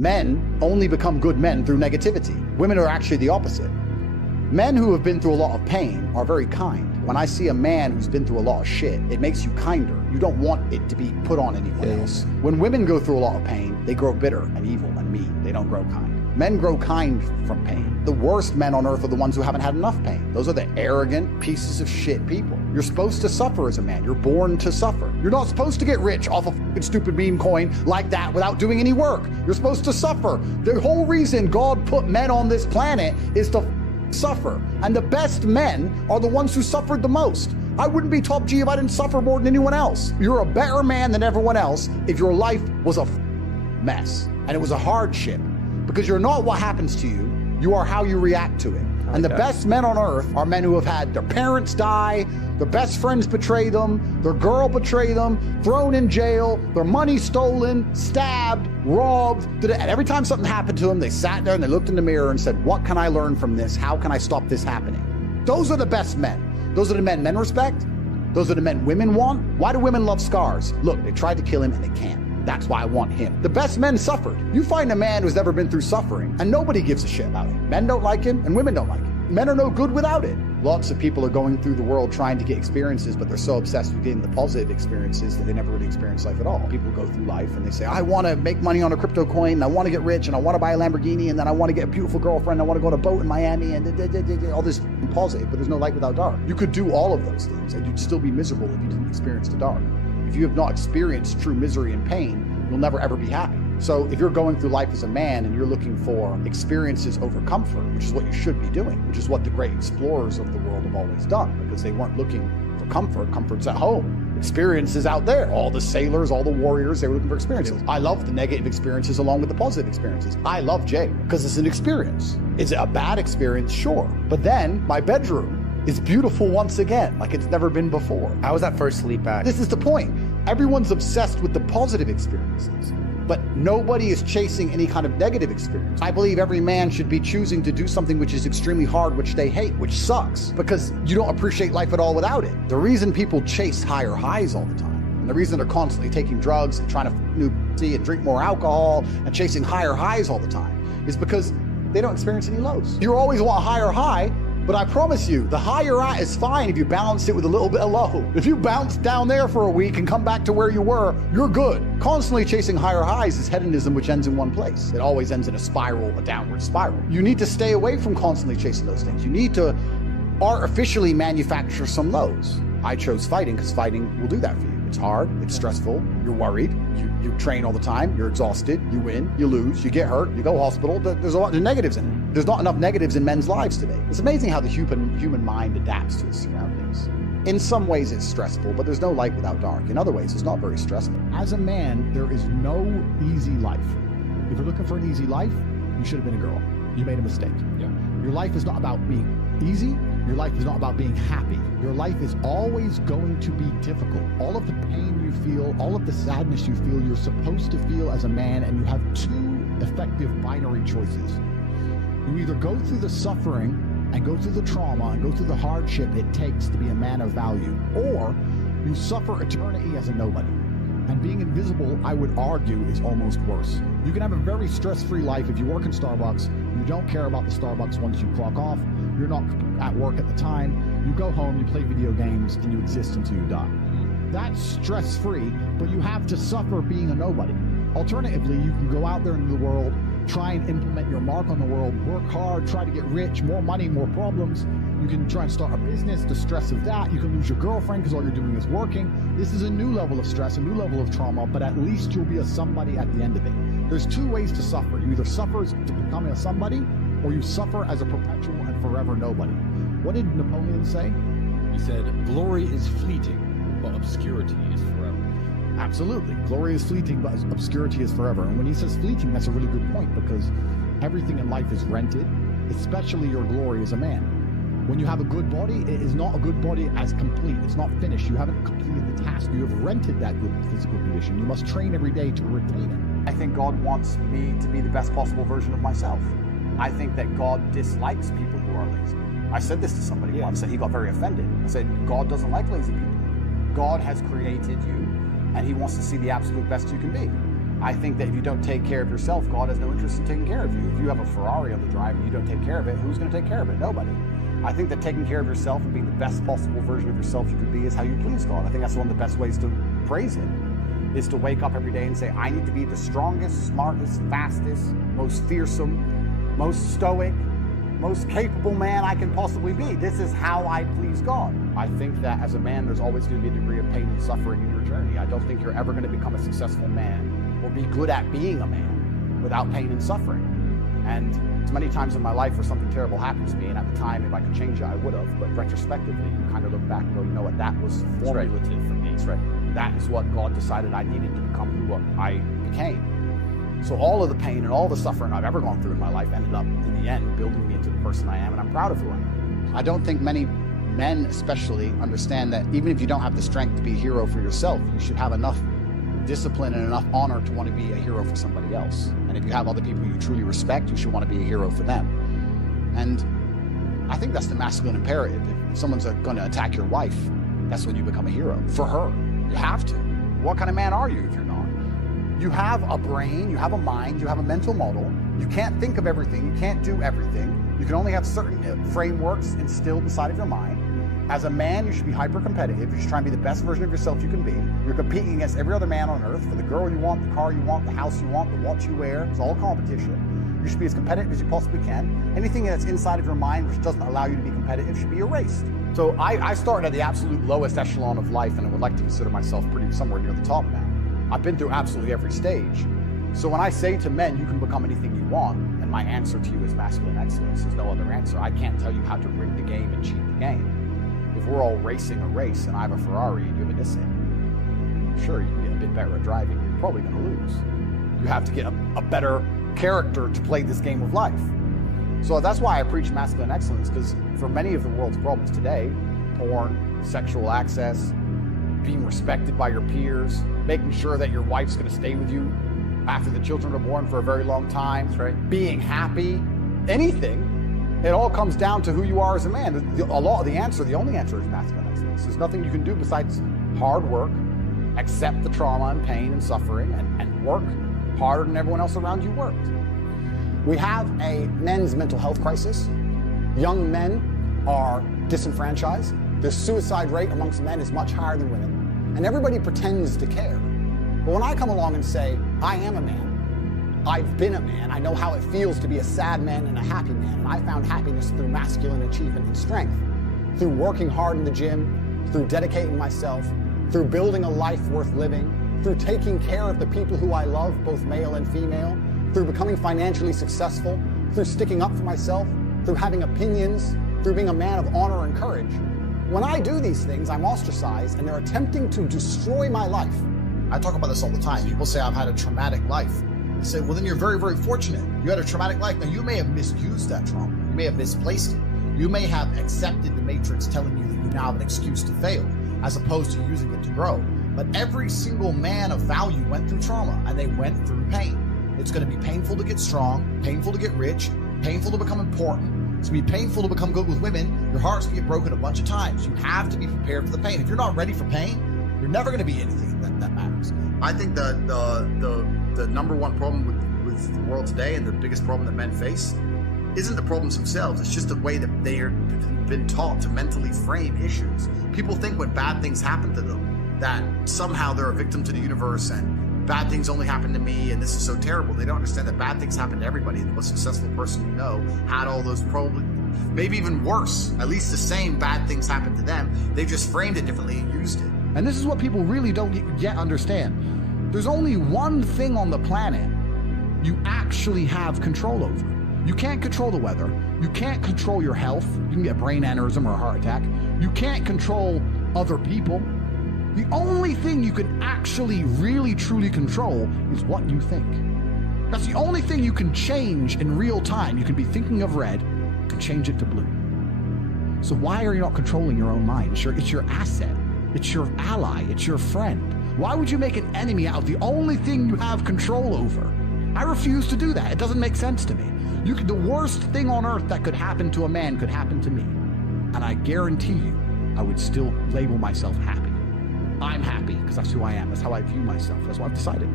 Men only become good men through negativity. Women are actually the opposite. Men who have been through a lot of pain are very kind. When I see a man who's been through a lot of shit, it makes you kinder. You don't want it to be put on anyone else. When women go through a lot of pain, they grow bitter and evil and mean. They don't grow kind. Men grow kind from pain. The worst men on earth are the ones who haven't had enough pain. Those are the arrogant pieces of shit people. You're supposed to suffer as a man. You're born to suffer. You're not supposed to get rich off a fucking stupid meme coin like that without doing any work. You're supposed to suffer. The whole reason God put men on this planet is to suffer. And the best men are the ones who suffered the most. I wouldn't be top G if I didn't suffer more than anyone else. You're a better man than everyone else if your life was a mess and it was a hardship. Because you're not what happens to you, you are how you react to it. And the best men on earth are men who have had their parents die, their best friends betray them, their girl betray them, thrown in jail, their money stolen, stabbed, robbed. And every time something happened to them, they sat there and they looked in the mirror and said, what can I learn from this? How can I stop this happening? Those are the best men. Those are the men respect. Those are the men women want. Why do women love scars? Look, they tried to kill him and they can't. That's why I want him. The best men suffered. You find a man who's never been through suffering and nobody gives a shit about him. Men don't like him and women don't like him. Men are no good without it. Lots of people are going through the world trying to get experiences, but they're so obsessed with getting the positive experiences that they never really experience life at all. People go through life and they say, I want to make money on a crypto coin, and I want to get rich, and I want to buy a Lamborghini, and then I want to get a beautiful girlfriend, I want to go on a boat in Miami, and all this positive, but there's no light without dark. You could do all of those things, and you'd still be miserable if you didn't experience the dark. If you have not experienced true misery and pain, you'll never ever be happy. So if you're going through life as a man and you're looking for experiences over comfort, which is what you should be doing, which is what the great explorers of the world have always done, because they weren't looking for comfort. Comfort's at home. Experience is out there. All the sailors, all the warriors, they were looking for experiences. I love the negative experiences along with the positive experiences. I love jail because it's an experience. Is it a bad experience? Sure. But then my bedroom is beautiful once again, like it's never been before. How was that first sleep back? This is the point. Everyone's obsessed with the positive experiences, but nobody is chasing any kind of negative experience. I believe every man should be choosing to do something which is extremely hard, which they hate, which sucks, because you don't appreciate life at all without it. The reason people chase higher highs all the time, and the reason they're constantly taking drugs and trying to new pussy and drink more alcohol and chasing higher highs all the time, is because they don't experience any lows. You always want a higher high, but I promise you, the high you're at is fine if you balance it with a little bit of low. If you bounce down there for a week and come back to where you were, you're good. Constantly chasing higher highs is hedonism, which ends in one place. It always ends in a spiral, a downward spiral. You need to stay away from constantly chasing those things. You need to artificially manufacture some lows. I chose fighting because fighting will do that for you. It's hard, it's stressful, you're worried, you train all the time, you're exhausted, you win, you lose, you get hurt, you go hospital. There's a lot of negatives in it. There's not enough negatives in men's lives today. It's amazing how the human mind adapts to its surroundings. In some ways it's stressful, but there's no light without dark. In other ways, it's not very stressful. As a man, there is no easy life. If you're looking for an easy life, you should have been a girl. You made a mistake. Yeah. Your life is not about being easy. Your life is not about being happy. Your life is always going to be difficult. All of the pain you feel, all of the sadness you feel, you're supposed to feel as a man, and you have two effective binary choices. You either go through the suffering and go through the trauma and go through the hardship it takes to be a man of value, or you suffer eternity as a nobody. And being invisible, I would argue, is almost worse. You can have a very stress-free life if you work in Starbucks. You don't care about the Starbucks once you clock off. You're not at work at the time. You go home, you play video games, and you exist until you die. That's stress-free, but you have to suffer being a nobody. Alternatively, you can go out there into the world, try and implement your mark on the world, work hard, try to get rich, more money, more problems. You can try and start a business, the stress of that. You can lose your girlfriend because all you're doing is working. This is a new level of stress, a new level of trauma, but at least you'll be a somebody at the end of it. There's two ways to suffer. You either suffer to becoming a somebody, or you suffer as a perpetual and forever nobody. What did Napoleon say? He said, glory is fleeting, but obscurity is forever. Absolutely. Glory is fleeting, but obscurity is forever. And when he says fleeting, that's a really good point, because everything in life is rented, especially your glory as a man. When you have a good body, it is not a good body as complete. It's not finished. You haven't completed the task. You have rented that good physical condition. You must train every day to retain it. I think God wants me to be the best possible version of myself. I think that God dislikes people who are lazy. I said this to somebody once, and he got very offended. I said, God doesn't like lazy people. God has created you, and he wants to see the absolute best you can be. I think that if you don't take care of yourself, God has no interest in taking care of you. If you have a Ferrari on the drive and you don't take care of it, who's going to take care of it? Nobody. I think that taking care of yourself and being the best possible version of yourself you can be is how you please God. I think that's one of the best ways to praise Him, is to wake up every day and say, I need to be the strongest, smartest, fastest, most fearsome, most stoic, most capable man I can possibly be. This is how I please God. I think that as a man, there's always going to be a degree of pain and suffering in your journey. I don't think you're ever going to become a successful man or be good at being a man without pain and suffering. And as many times in my life where something terrible happened to me, and at the time, if I could change it, I would have. But retrospectively, you kind of look back and go, you know what, that was formulative for me. That's right. That is what God decided I needed to become who I became. So all of the pain and all the suffering I've ever gone through in my life ended up, in the end, building me into the person I am, and I'm proud of who I am. I don't think many men especially understand that even if you don't have the strength to be a hero for yourself, you should have enough discipline and enough honor to want to be a hero for somebody else. And if you have other people you truly respect, you should want to be a hero for them. And I think that's the masculine imperative. If someone's going to attack your wife, that's when you become a hero for her. You have to. What kind of man are you if you're not? You have a brain, you have a mind, you have a mental model. You can't think of everything, you can't do everything. You can only have certain frameworks instilled inside of your mind. As a man, you should be hyper-competitive. You should try and be the best version of yourself you can be. You're competing against every other man on earth for the girl you want, the car you want, the house you want, the watch you wear. It's all competition. You should be as competitive as you possibly can. Anything that's inside of your mind which doesn't allow you to be competitive should be erased. So I started at the absolute lowest echelon of life, and I would like to consider myself pretty somewhere near the top now. I've been through absolutely every stage. So when I say to men, you can become anything you want, and my answer to you is masculine excellence. There's no other answer. I can't tell you how to rig the game and cheat the game. If we're all racing a race and I have a Ferrari and you have a Nissan, sure, you can get a bit better at driving. You're probably going to lose. You have to get a better character to play this game of life. So that's why I preach masculine excellence, because for many of the world's problems today, porn, sexual access, being respected by your peers, making sure that your wife's going to stay with you after the children are born for a very long time, that's right, being happy, anything, it all comes down to who you are as a man. The only answer is masculine excellence. There's nothing you can do besides hard work, accept the trauma and pain and suffering, and work harder than everyone else around you worked. We have a men's mental health crisis. Young men are disenfranchised. The suicide rate amongst men is much higher than women, and everybody pretends to care. But when I come along and say, I am a man, I've been a man, I know how it feels to be a sad man and a happy man, and I found happiness through masculine achievement and strength, through working hard in the gym, through dedicating myself, through building a life worth living, through taking care of the people who I love, both male and female, through becoming financially successful, through sticking up for myself, through having opinions, through being a man of honor and courage. When I do these things, I'm ostracized, and they're attempting to destroy my life. I talk about this all the time. People say I've had a traumatic life. I say, well, then you're very, very fortunate. You had a traumatic life. Now, you may have misused that trauma. You may have misplaced it. You may have accepted the matrix telling you that you now have an excuse to fail, as opposed to using it to grow. But every single man of value went through trauma, and they went through pain. It's going to be painful to get strong, painful to get rich, painful to become important. It's going to be painful to become good with women. Your heart's going to get broken a bunch of times. You have to be prepared for the pain. If you're not ready for pain, you're never going to be anything that matters. I think the number one problem with the world today, and the biggest problem that men face, isn't the problems themselves. It's just the way that they are been taught to mentally frame issues. People think when bad things happen to them, that somehow they're a victim to the universe and bad things only happen to me and this is so terrible. They don't understand that bad things happen to everybody. The most successful person you know had all those probably, maybe even worse, at least the same bad things happened to them. They just framed it differently and used it. And this is what people really don't yet understand. There's only one thing on the planet you actually have control over. You can't control the weather. You can't control your health. You can get brain aneurysm or a heart attack. You can't control other people. The only thing you can actually really truly control is what you think. That's the only thing you can change in real time. You can be thinking of red, you can change it to blue. So why are you not controlling your own mind? It's your asset. It's your ally. It's your friend. Why would you make an enemy out of the only thing you have control over? I refuse to do that. It doesn't make sense to me. The worst thing on earth that could happen to a man could happen to me. And I guarantee you, I would still label myself happy. I'm happy because that's who I am. That's how I view myself. That's what I've decided.